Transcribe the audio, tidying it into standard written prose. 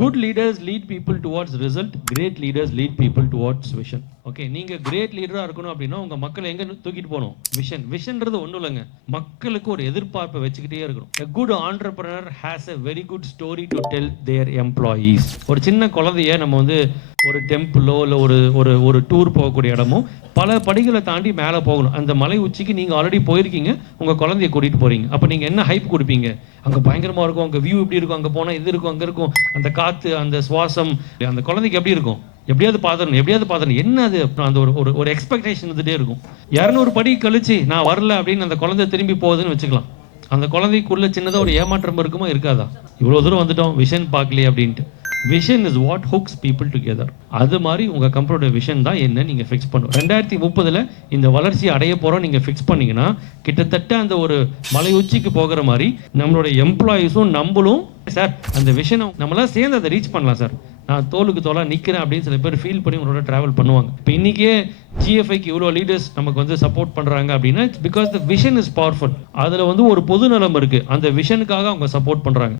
Good leaders lead people towards result, great leaders lead people towards vision. Okay, நீங்க great லீடரா இருக்கணும் அப்படின்னா உங்க மக்களை எங்க தூக்கிட்டு போகணும்? விஷன். விஷன்றது ஒன்றும் இல்லைங்க, மக்களுக்கு ஒரு எதிர்பார்ப்பை வச்சுக்கிட்டே இருக்கணும். A good entrepreneur has a very good story to tell their employees. ஒரு சின்ன குழந்தைய நம்ம வந்து ஒரு டெம்பிளோ இல்லை ஒரு டூர் போகக்கூடிய இடமோ பல படிகளை தாண்டி மேலே போகணும். அந்த மலை உச்சிக்கு நீங்கள் ஆல்ரெடி போயிருக்கீங்க, உங்கள் குழந்தைய கூட்டிகிட்டு போகிறீங்க. அப்போ நீங்கள் என்ன ஹைப் கொடுப்பீங்க? அங்கே பயங்கரமாக இருக்கும், அங்கே வியூ எப்படி இருக்கும், அங்கே போனால் இது இருக்கும், அங்கே இருக்கும், அந்த காற்று, அந்த சுவாசம், அந்த குழந்தைக்கு எப்படி இருக்கும்? எப்படியாவது பார்த்துடணும் என்ன அது? அந்த ஒரு எக்ஸ்பெக்டேஷன் இருந்துகிட்டே இருக்கும். 200 படி கழிச்சு நான் வரல அப்படின்னு அந்த குழந்தை திரும்பி போகுதுன்னு வச்சுக்கலாம். அந்த குழந்தைக்குள்ள சின்னதாக ஒரு ஏமாற்றம் இருக்குமா இருக்காதா? இவ்வளோ தூரம் வந்துட்டோம், விஷன் பார்க்கலையே அப்படின்ட்டு. Vision is what hooks people together. அது மாதிரி உங்கள் கம்பெனியோட விஷன் தான் என்ன நீங்கள் ஃபிக்ஸ் பண்ணும். 2030 இந்த வளர்ச்சி அடைய போகிறோம் நீங்கள் ஃபிக்ஸ் பண்ணிங்கன்னா கிட்டத்தட்ட அந்த ஒரு மலை உச்சிக்கு போகிற மாதிரி நம்மளோட எம்ப்ளாயீஸும் நம்மளும் சார் அந்த விஷனை நம்மளாம் சேர்ந்து அதை ரீச் பண்ணலாம் சார். நான் தோலுக்கு தோலாக நிற்கிறேன் அப்படின்னு சில பேர் ஃபீல் பண்ணி உங்களோட ட்ராவல் பண்ணுவாங்க. இப்போ இன்றைக்கே ஜிஎஃப்ஐக்கு இவ்வளோ லீடர்ஸ் நமக்கு வந்து சப்போர்ட் பண்ணுறாங்க அப்படின்னா it's because the vision is powerful. அதில் வந்து ஒரு பொது நலம் இருக்குது, அந்த விஷனுக்காக அவங்க சப்போர்ட் பண்ணுறாங்க.